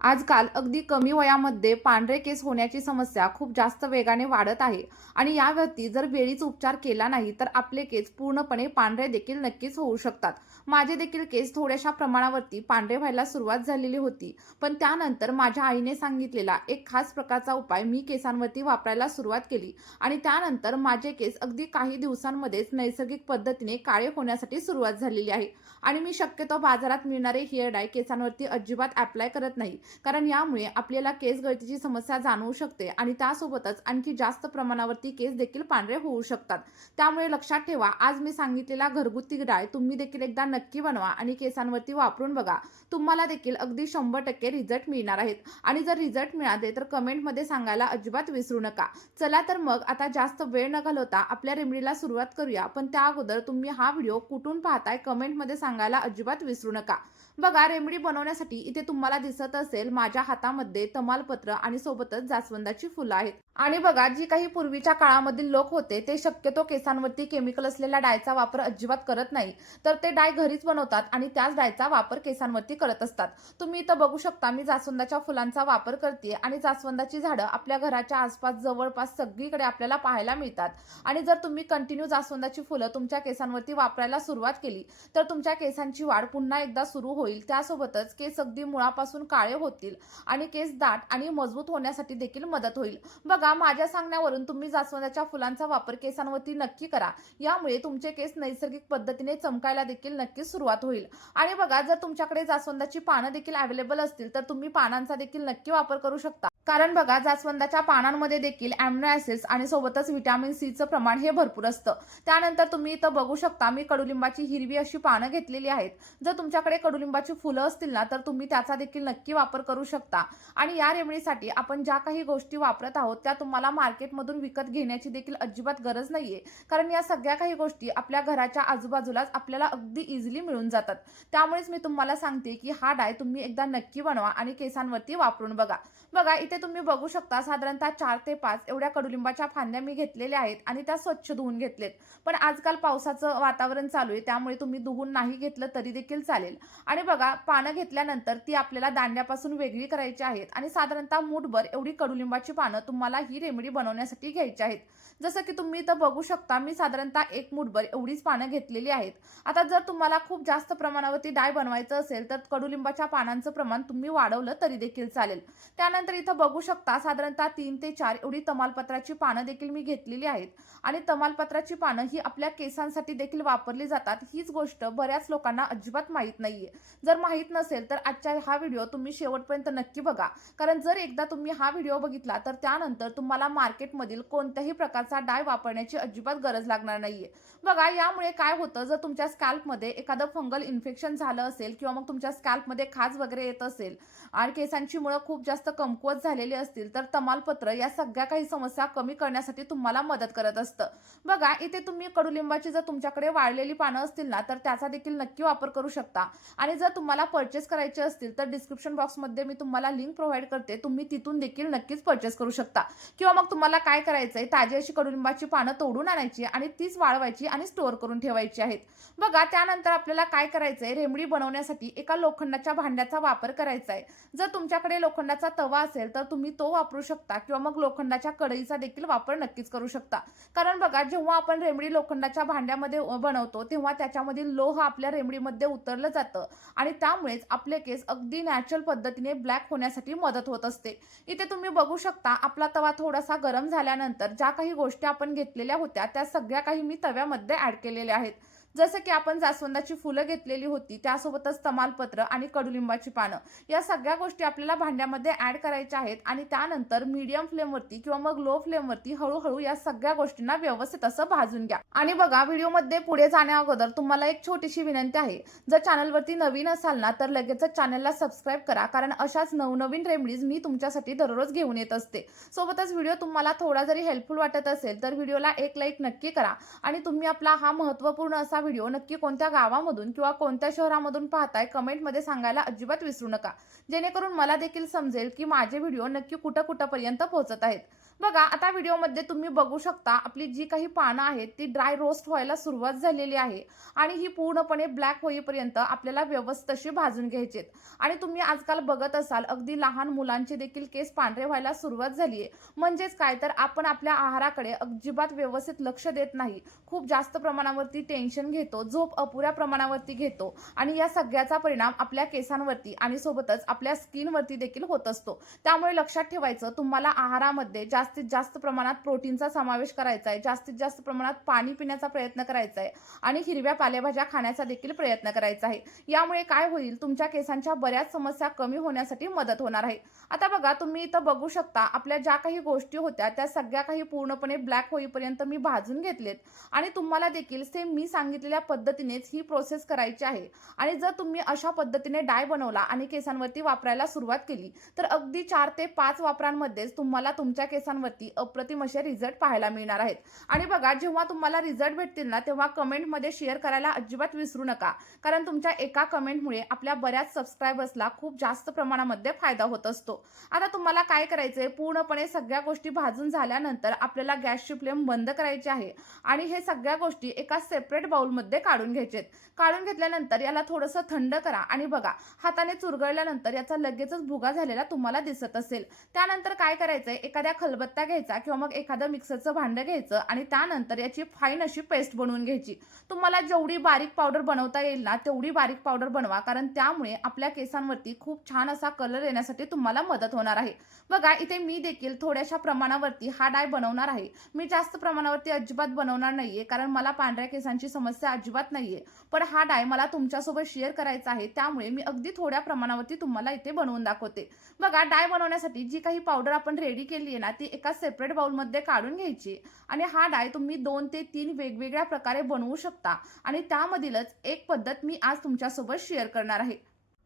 आजकाल अगदी कमी वयामध्ये पांढरे केस होण्याची समस्या खूप जास्त वेगाने वाढत आहे आणि यावरती जर वेळीच उपचार केला नाही तर आपले केस पूर्णपणे पांढरे देखील नक्कीच होऊ शकतात. माझे देखील केस थोड्याशा प्रमाणावरती पांढरे व्हायला सुरुवात झालेली होती, पण त्यानंतर माझ्या आईने सांगितलेला एक खास प्रकारचा उपाय मी केसांवरती वापरायला सुरुवात केली आणि त्यानंतर माझे केस अगदी काही दिवसांमध्येच नैसर्गिक पद्धतीने काळे होण्यासाठी सुरुवात झालेली आहे. आणि मी शक्यतो बाजारात मिळणारे हेअर डाय केसांवरती अजिबात अप्लाय करत नाही, कारण यामुळे आपल्याला केस गळतीची समस्या जाणवू शकते आणि त्यासोबतच आणखी जास्त प्रमाणावरती केस देखील पांढरे होऊ शकतात. त्यामुळे लक्षात ठेवा, आज मी सांगितलेला घरगुती डाय तुम्ही देखील एकदा नक्की बनवा आणि केसांवरती वापरून बघा. तुम्हाला देखील अगदी 100% रिझल्ट मिळणार आहेत. आणि जर रिझल्ट मिळाले तर कमेंटमध्ये सांगायला अजिबात विसरू नका. चला तर मग आता जास्त वेळ न घालवता आपल्या रेमेडीला सुरुवात करूया. पण त्या अगोदर तुम्ही हा व्हिडिओ कुठून पाहताय कमेंटमध्ये सांगायला अजिबात विसरू नका. बघा, रेमेडी बनवण्यासाठी इथे तुम्हाला दिसत असेल माझ्या हातामध्ये तमालपत्र आणि सोबतच जास्वंदाची फुलं आहेत. आणि बघा, जी काही पूर्वीच्या काळामधील लोक होते ते शक्यतो केसांवरती केमिकल असलेल्या डायचा वापर अजिबात करत नाही, तर ते डाय घरीच बनवतात आणि त्याच डायचा वापर केसांवरती करत असतात. तुम्ही इथं बघू शकता, मी जास्वंदाच्या फुलांचा वापर करते आणि जास्वंदाची झाडं आपल्या घराच्या आसपास जवळपास सगळीकडे आपल्याला पाहायला मिळतात. आणि जर तुम्ही कंटिन्यू जास्वंदाची फुलं तुमच्या केसांवरती वापरायला सुरुवात केली तर तुमच्या केसांची वाढ पुन्हा एकदा सुरू होईल. त्यासोबतच केस अगदी मुळापासून काळे होतील आणि केस दाट आणि मजबूत होण्यासाठी देखील मदत होईल. बघा, माझ्या सांगण्यावरून तुम्ही जास्वंदाच्या फुलांचा वापर केसांवरती नक्की करा. यामुळे तुमचे केस नैसर्गिक पद्धतीने चमकायला देखील नक्कीच सुरुवात होईल. आणि बघा, जर तुमच्याकडे जास्वंदाची पानं देखील अवेलेबल असतील तर तुम्ही पानांचा देखील नक्की वापर करू शकता. कारण बघा, जास्वंदाच्या पानांमध्ये देखील अॅमिनो ऍसिड्स आणि सोबतच व्हिटॅमिन सीचं प्रमाण हे भरपूर असतं. त्यानंतर तुम्ही इथं बघू शकता, मी कडुलिंबाची हिरवी अशी पानं घेतलेली आहेत. जर तुमच्याकडे कडुलिंबाची फुलं असतील ना तर तुम्ही त्याचा देखील नक्की वापर करू शकता. आणि या रेमेडीसाठी आपण ज्या काही गोष्टी वापरत आहोत त्या तुम्हाला मार्केटमधून विकत घेण्याची देखील अजिबात गरज नाहीये, कारण या सगळ्या काही गोष्टी आपल्या घराच्या आजूबाजूलाच आपल्याला अगदी इझिली मिळून जातात. त्यामुळेच मी तुम्हाला सांगते की हा डाय तुम्ही एकदा नक्की बनवा आणि केसांवरती वापरून बघा. बघा, इथे तुम्ही बघू शकता, साधारणतः 4 ते 5 एवढ्या कडुलिंबाच्या फांद्या मी घेतलेल्या आहेत आणि त्या स्वच्छ धुवून घेतलेत. पण आजकाल पावसाचं वातावरण चालू आहे, त्यामुळे तुम्ही धुवून नाही घेतलं तरी देखील चालेल. आणि बघा, पानं घेतल्यानंतर ती आपल्याला दांड्यापासून वेगळी करायची आहेत आणि साधारणतः मूठभर एवढी कडुलिंबाची पानं तुम्हाला ही रेमेडी बनवण्यासाठी घ्यायची आहेत. जसं की तुम्ही इथं बघू शकता, मी साधारणतः 1 मूठभर एवढीच पानं घेतलेली आहेत. आता जर तुम्हाला खूप जास्त प्रमाणावरती डाय बनवायचं असेल तर कडुलिंबाच्या पानांचं प्रमाण तुम्ही वाढवलं तरी देखील चालेल. त्यानंतर इथं बघू शकता, साधारणतः 3 ते 4 एवढी तमालपत्राची पानं देखील मी घेतलेली आहेत. आणि तमालपत्राची पानं ही आपल्या केसांसाठी देखील वापरली जातात. हीच गोष्ट बऱ्याच लोकांना अजिबात माहीत नाहीये. जर माहीत नसेल तर आजचा हा व्हिडिओ तुम्ही शेवटपर्यंत नक्की बघा, कारण जर एकदा तुम्ही हा व्हिडिओ बघितला तर त्यानंतर तुम्हाला मार्केटमधील कोणत्याही प्रकारचा डाय वापरण्याची अजिबात गरज लागणार नाहीये. बघा, यामुळे काय होतं, जर तुमच्या स्कॅल्पमध्ये एखादं फंगल इन्फेक्शन झालं असेल किंवा मग तुमच्या स्कॅल्पमध्ये खाज वगैरे येत असेल आणि केसांची मुळं खूप जास्त कमकुवत झालेली असतील तर तमालपत्र या सगळ्या काही समस्या कमी करण्यासाठी तुम्हाला मदत करत असतं. बघा, इथे तुम्ही कडुलिंबाची जर तुमच्याकडे वाळलेली पानं असतील ना तर त्याचा देखील नक्की वापर करू शकता. आणि जर तुम्हाला परचेस करायचे असतील तर डिस्क्रिप्शन बॉक्समध्ये मी तुम्हाला लिंक प्रोव्हाइड करते, तुम्ही तिथून देखील नक्कीच परचेस करू शकता. किंवा मग तुम्हाला काय करायचंय, ताजी अशी कडुलिंबाची पानं तोडून आणायची आणि तीच वाळवायची आणि स्टोअर करून ठेवायची आहेत. बघा, त्यानंतर आपल्याला काय करायचंय, रेमेडी बनवण्यासाठी एका लोखंडाच्या भांड्याचा वापर करायचा आहे. जर तुमच्याकडे लोखंडाचा तवा असेल तर तुम्ही तो वापरू शकता किंवा मग लोखंडाच्या कढईचा देखील वापर नक्कीच करू शकता. कारण बघा, जेव्हा आपण रेमेडी लोखंडाच्या भांड्यामध्ये बनवतो तेव्हा त्याच्यामधील लोह आपल्या रेमेडीमध्ये उतरलं जातं आणि त्यामुळेच आपले केस अगदी नॅचरल पद्धतीने ब्लॅक होण्यासाठी मदत होत असते. इथे तुम्ही बघू शकता, आपला तवा थोडासा गरम झाल्यानंतर ज्या काही गोष्टी आपण घेतलेल्या होत्या त्या सगळ्या काही मी तव्यामध्ये ऍड केलेल्या आहेत. जसं की आपण जास्वंदाची फुलं घेतलेली होती, त्यासोबतच तमालपत्र आणि कडुलिंबाची पानं, या सगळ्या गोष्टी आपल्याला भांड्यामध्ये ऍड करायच्या आहेत. आणि त्यानंतर मीडियम फ्लेमवरती किंवा मग लो फ्लेमवरती हळूहळू या सगळ्या गोष्टींना व्यवस्थित असं भाजून घ्या. आणि बघा, व्हिडिओमध्ये पुढे जाण्या अगोदर तुम्हाला एक छोटीशी विनंती आहे, जर चॅनलवरती नवीन असाल ना तर लगेचच चॅनलला सबस्क्राईब करा, कारण अशाच नवनवीन रेमेडीज मी तुमच्यासाठी दररोज घेऊन येत असते. सोबतच व्हिडिओ तुम्हाला थोडा जरी हेल्पफुल वाटत असेल तर व्हिडिओला एक लाईक नक्की करा. आणि तुम्ही आपला हा महत्त्वपूर्ण असा व्हिडिओ नक्की कोणत्या गावामधून किंवा कोणत्या शहरामधून पाहताय कमेंटमध्ये सांगायला अजिबात विसरू नका, जेणेकरून मला देखील समजेल की माझे व्हिडिओ नक्की कुठं कुठंपर्यंत पोहोचत आहेत. बघा आता व्हिडिओमध्ये तुम्ही बघू शकता आपली जी काही पानं आहेत ती ड्राय रोस्ट व्हायला सुरुवात झालेली आहे आणि ही पूर्णपणे ब्लॅक होईपर्यंत आपल्याला व्यवस्थित अशी भाजून घ्यायची आहेत. आणि तुम्ही आजकाल बघत असाल अगदी लहान मुलांचे देखील केस पांढरे व्हायला सुरुवात झाली आहे. म्हणजेच काय तर आपण आपल्या आहाराकडे अजिबात व्यवस्थित लक्ष देत नाही. खूप जास्त प्रमाणावरती टेन्शन घेतो, झोप अपुऱ्या प्रमाणावरती घेतो आणि या सगळ्याचा परिणाम आपल्या केसांवरती आणि सोबतच आपल्या स्किनवरती देखील होत असतो. त्यामुळे लक्षात ठेवायचं तुम्हाला आहारामध्ये जास्तीत जास्त प्रमाणात प्रोटीनचा समावेश करायचा आहे, जास्तीत जास्त प्रमाणात पाणी पिण्याचा प्रयत्न करायचा आहे आणि हिरव्या पालेभाज्या खाण्याचा देखील प्रयत्न करायचा आहे. यामुळे काय होईल तुमच्या केसांच्या बऱ्याच समस्या कमी होण्यासाठी मदत होणार आहे. आता बघा तुम्ही इथं बघू शकता आपल्या ज्या काही गोष्टी होत्या त्या सगळ्या काही पूर्णपणे ब्लॅक होईपर्यंत मी भाजून घेतलेत आणि तुम्हाला देखील सेम मी सांगितलेल्या पद्धतीनेच ही प्रोसेस करायची आहे. आणि जर तुम्ही अशा पद्धतीने डाय बनवला आणि केसांवरती वापरायला सुरुवात केली तर अगदी 4 ते 5 वापरांमध्येच तुम्हाला तुमच्या केसांवरती अप्रतिम असे रिझल्ट पाहायला मिळणार आहेत. आणि बघा जेव्हा तुम्हाला रिझल्ट भेटतील ना तेव्हा कमेंटमध्ये शेअर करायला अजिबात विसरू नका, कारण तुमच्या एका कमेंटमुळे आपल्या बऱ्याच सबस्क्रायबर्सला खूप जास्त प्रमाणामध्ये फायदा होत असतो. आता तुम्हाला काय करायचंय पूर्णपणे सगळ्या गोष्टी भाजून झाल्यानंतर आपल्याला गॅसची फ्लेम बंद करायची आहे आणि हे सगळ्या गोष्टी एका सेपरेट बाउलमध्ये काढून घ्यायचेत. काढून घेतल्यानंतर याला थोडंसं थंड करा आणि बघा हाताने चुरगळल्यानंतर याचा लगेचच भुगा झालेला तुम्हाला दिसत असेल. त्यानंतर काय करायचंय एखाद्या खलबत्ता घ्यायचा किंवा मग एखादं मिक्सरचं भांडं घ्यायचं आणि त्यानंतर याची फाईन अशी पेस्ट बनवून घ्यायची. तुम्हाला जेवढी बारीक पावडर बनवता येईल ना तेवढी बारीक पावडर बनवा, कारण त्यामुळे आपल्या केसांवरती खूप छान असा कलर येण्यासाठी तुम्हाला मदत होणार आहे. बघा इथे मी देखील थोड्याशा प्रमाणावरती हा डाय बनवणार आहे. मी जास्त प्रमाणावरती अजिबात बनवणार नाहीये, कारण मला पांढऱ्या केसांची समस्या अजिबात नाहीये. पण हा डाय मला तुमच्यासोबत शेअर करायचा आहे, त्यामुळे मी अगदी थोड्या प्रमाणावरती तुम्हाला इथे बनवून दाखवते. बघा डाय बनवण्यासाठी जी काही पावडर आपण रेडी केली आहे ना ती एका सेपरेट बाउलमध्ये काढून घ्यायची आणि हा डाय तुम्ही 2 ते 3 वेगवेगळ्या प्रकारे बनवू शकता आणि त्यामधीलच एक पद्धत मी आज तुमच्यासोबत शेअर करणार आहे.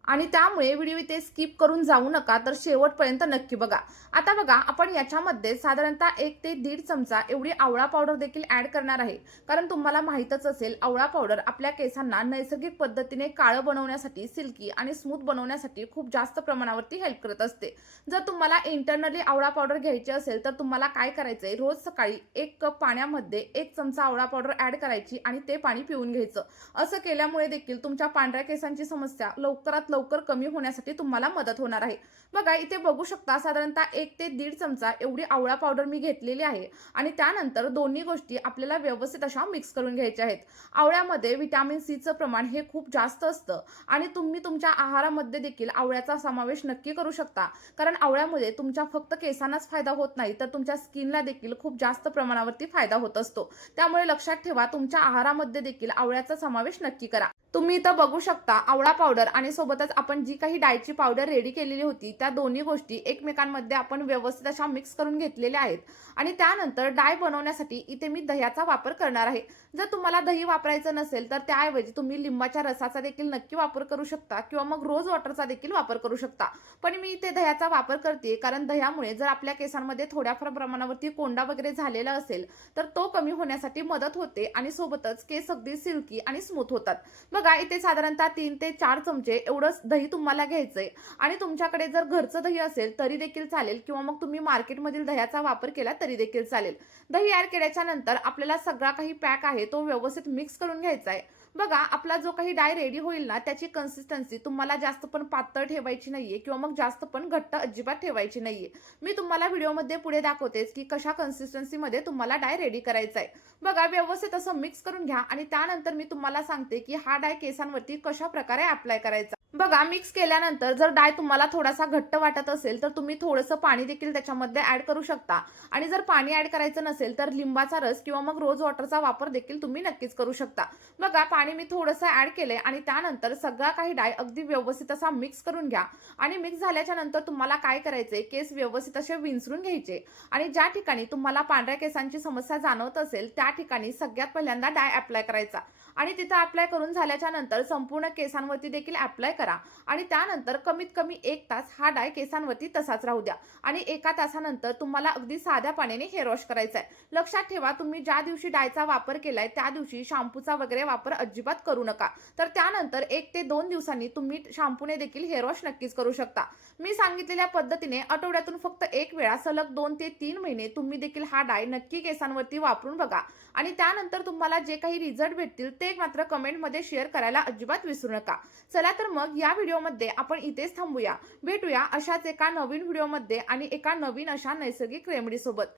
आणि त्यामुळे व्हिडिओ इथे स्किप करून जाऊ नका, तर शेवटपर्यंत नक्की बघा. आता बघा आपण याच्यामध्ये साधारणतः 1 ते 1.5 चमचा एवढी आवळा पावडर देखील ऍड करणार आहे, कारण तुम्हाला माहीतच असेल आवळा पावडर आपल्या केसांना नैसर्गिक पद्धतीने काळं बनवण्यासाठी, सिल्की आणि स्मूथ बनवण्यासाठी खूप जास्त प्रमाणावरती हेल्प करत असते. जर तुम्हाला इंटरनली आवळा पावडर घ्यायची असेल तर तुम्हाला काय करायचंय रोज सकाळी 1 कप पाण्यामध्ये 1 चमचा आवळा पावडर ऍड करायची आणि ते पाणी पिऊन घ्यायचं. असं केल्यामुळे देखील तुमच्या पांढऱ्या केसांची समस्या लवकरात लवकर कमी होण्यासाठी तुम्हाला मदत होणार आहे. बघा इथे बघू शकता साधारणतः 1 ते 1.5 चमचा एवढी आवळा पावडर मी घेतलेली आहे आणि त्यानंतर दोन्ही गोष्टी आपल्याला व्यवस्थित अशा मिक्स करून घ्यायच्या आहेत. आवळ्यामध्ये व्हिटॅमिन सीचं प्रमाण हे खूप जास्त असतं आणि तुम्ही तुमच्या आहारामध्ये देखील आवळ्याचा समावेश नक्की करू शकता, कारण आवळ्यामध्ये तुमच्या फक्त केसांनाच फायदा होत नाही तर तुमच्या स्किनला देखील खूप जास्त प्रमाणावरती फायदा होत असतो. त्यामुळे लक्षात ठेवा तुमच्या आहारामध्ये देखील आवळ्याचा समावेश नक्की करा. तुम्ही इथं बघू शकता आवळा पावडर आणि सोबतच आपण जी काही डायची पावडर रेडी केलेली होती त्या दोन्ही गोष्टी एकमेकांमध्ये आपण व्यवस्थित अशा मिक्स करून घेतलेल्या आहेत. आणि त्यानंतर डाय बनवण्यासाठी इथे मी दह्याचा वापर करणार आहे. जर तुम्हाला दही वापरायचं नसेल तर त्याऐवजी तुम्ही लिंबाच्या रसाचा देखील नक्की वापर करू शकता किंवा मग रोज वॉटरचा देखील वापर करू शकता. पण मी इथे दह्याचा वापर करते, कारण दह्यामुळे जर आपल्या केसांमध्ये थोड्याफार प्रमाणावरती कोंडा वगैरे झालेला असेल तर तो कमी होण्यासाठी मदत होते आणि सोबतच केस अगदी सिल्की आणि स्मूथ होतात. बघा इथे साधारणतः 3 ते 4 चमचे एवढंच दही तुम्हाला घ्यायचंय आणि तुमच्याकडे जर घरचं दही असेल तरी देखील चालेल किंवा मग तुम्ही मार्केटमधील दह्याचा वापर केला तरी देखील चालेल. दही ऍड केल्याच्या नंतर आपल्याला सगळा काही पॅक आहे तो व्यवस्थित मिक्स करून घ्यायचा आहे. बघा आपला जो काही डाय रेडी होईल ना त्याची कन्सिस्टन्सी तुम्हाला जास्त पण पातळ ठेवायची नाहीये किंवा मग जास्त पण घट्ट अजिबात ठेवायची नाहीये. मी तुम्हाला व्हिडिओमध्ये पुढे दाखवतेच की कशा कन्सिस्टन्सीमध्ये तुम्हाला डाय रेडी करायचा आहे. बघा व्यवस्थित असं मिक्स करून घ्या आणि त्यानंतर मी तुम्हाला सांगते की हा डाय केसांवरती कशा प्रकारे अप्लाय करायचा. बघा मिक्स केल्यानंतर जर डाय तुम्हाला थोडासा घट्ट वाटत असेल तर तुम्ही थोडंसं पाणी देखील त्याच्यामध्ये ऍड करू शकता आणि जर पाणी ऍड करायचं नसेल तर लिंबाचा रस किंवा मग रोज वॉटरचा वापर देखील तुम्ही नक्कीच करू शकता. बघा पाणी मी थोडंसं ऍड केलंय आणि त्यानंतर सगळा काही डाय अगदी व्यवस्थित असा मिक्स करून घ्या आणि मिक्स झाल्याच्या नंतर तुम्हाला काय करायचंय केस व्यवस्थित असे विंचरून घ्यायचे आणि ज्या ठिकाणी तुम्हाला पांढऱ्या केसांची समस्या जाणवत असेल त्या ठिकाणी सगळ्यात पहिल्यांदा डाय अप्लाय करायचा आणि तिथं अप्लाय करून झाल्याच्या नंतर संपूर्ण केसांवरती देखील अप्लाय करा आणि त्यानंतर कमीत कमी 1 तास हा डाय केसांवरती तसाच राहू द्या आणि 1 तासानंतर तुम्हाला अगदी साध्या पाण्याने हेअर वॉश करायचा आहे. लक्षात ठेवा, तुम्ही ज्या दिवशी डायचा वापर केलाय त्या दिवशी शॅम्पूचा वगैरे वापर अजिबात करू नका. तर त्यानंतर 1 ते 2 दिवसांनी तुम्ही शॅम्पूने देखील हेअर वॉश नक्कीच करू शकता. मी सांगितलेल्या पद्धतीने आठवड्यातून फक्त 1 वेळा सलग 2 ते 3 महिने तुम्ही देखील हा डाय नक्की केसांवरती वापरून बघा आणि त्यानंतर तुम्हाला जे काही रिझल्ट भेटतील ते मात्र कमेंटमध्ये शेअर करायला अजिबात विसरू नका. चला तर मग या व्हिडिओमध्ये आपण इथेच थांबूया. भेटूया अशाच एका नवीन व्हिडिओमध्ये आणि एका नवीन अशा नैसर्गिक रेमेडी सोबत.